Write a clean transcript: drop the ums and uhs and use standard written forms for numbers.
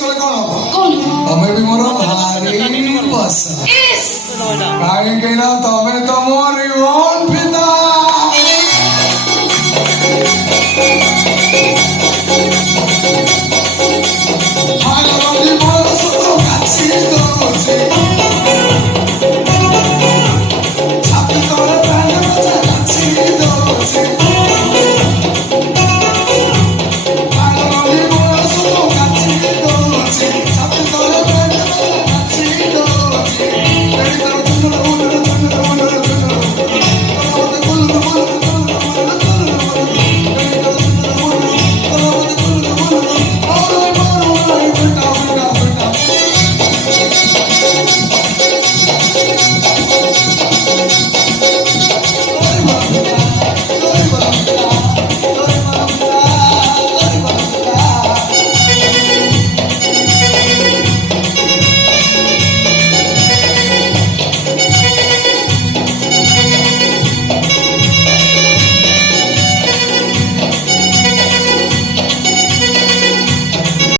कले कौन होगा कौन तमें भी मोर भारी बसा इस काहे के ना तमें तो मोरी